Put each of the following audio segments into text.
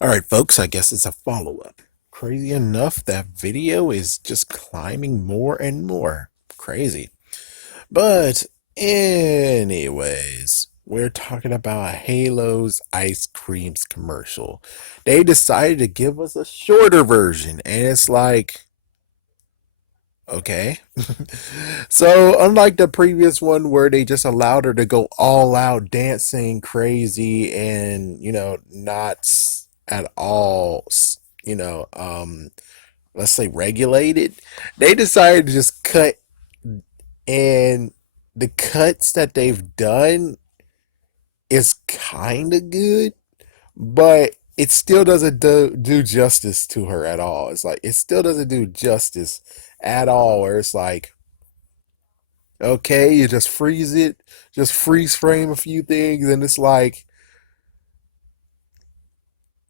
All right, folks, I guess it's a follow up. Crazy enough, that video is just climbing more and more. Crazy. But, anyways, we're talking about Halo's ice creams commercial. They decided to give us a shorter version, and it's like, okay. So, unlike the previous one where they just allowed her to go all out dancing crazy and, not at all, you know, um, let's say regulated, they decided to just cut, and the cuts that they've done is kind of good, but it still doesn't do justice to her at all. It's like, it still doesn't do justice at all, where it's like, okay, you just freeze it, just freeze frame a few things, and it's like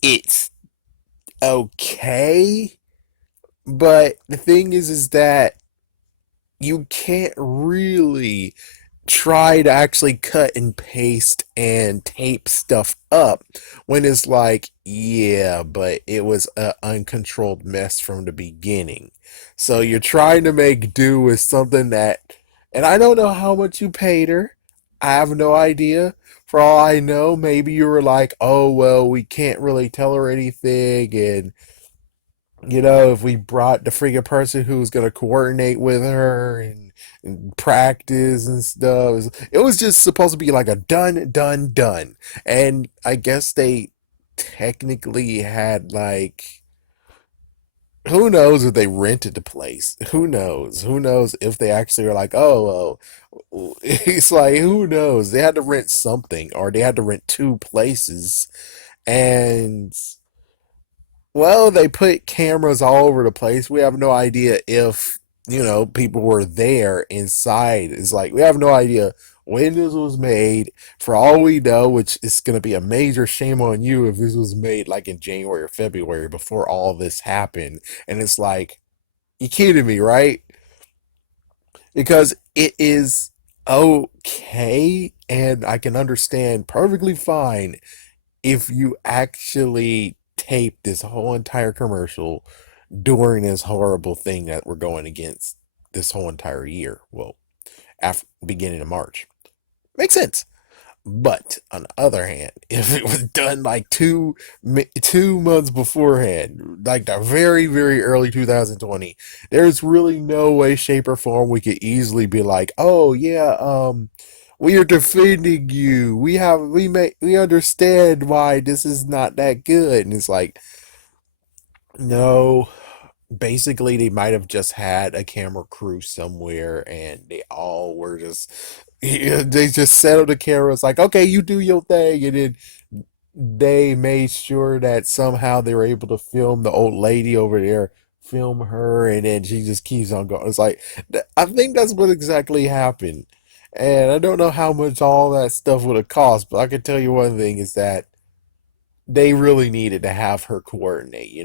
it's okay. But the thing is that you can't really try to actually cut and paste and tape stuff up when it's like, yeah, but it was an uncontrolled mess from the beginning. So you're trying to make do with something that, and I don't know how much you paid her. I have no idea. For all I know, maybe you were like, oh, well, we can't really tell her anything. And, if we brought the freaking person who's going to coordinate with her and practice and stuff, it was just supposed to be like a done, done, done. And I guess they technically had like, who knows if they rented the place? Who knows? Who knows if they actually were like, oh, well, it's like, who knows? They had to rent something, or they had to rent two places. And, well, they put cameras all over the place. We have no idea if, people were there inside. It's like, we have no idea when this was made. For all we know, which is going to be a major shame on you if this was made like in January or February before all this happened. And it's like, you kidding me, right? Because it is okay, and I can understand perfectly fine if you actually tape this whole entire commercial during this horrible thing that we're going against this whole entire year. Well, after beginning of March. Makes sense. But on the other hand, if it was done like 2 months beforehand, like the very very early 2020, there's really no way, shape, or form we could easily be like, oh yeah, we are defending you. We understand why this is not that good, and it's like, no. Basically, they might have just had a camera crew somewhere, and they all were just, they just settled the cameras like, okay, you do your thing, and then they made sure that somehow they were able to film the old lady over there, film her, and then she just keeps on going. It's like, I think that's what exactly happened. And I don't know how much all that stuff would have cost, but I can tell you one thing is that they really needed to have her coordinate,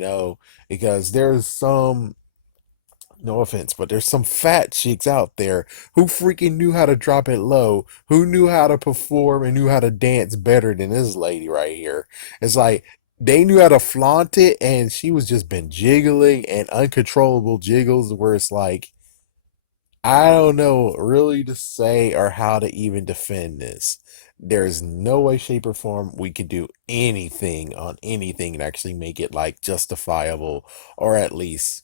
because there's some, no offense, but there's some fat chicks out there who freaking knew how to drop it low, who knew how to perform and knew how to dance better than this lady right here. It's like, they knew how to flaunt it, and she was just been jiggling and uncontrollable jiggles where it's like, I don't know really to say or how to even defend this. There's no way, shape, or form we could do anything on anything and actually make it like justifiable, or at least,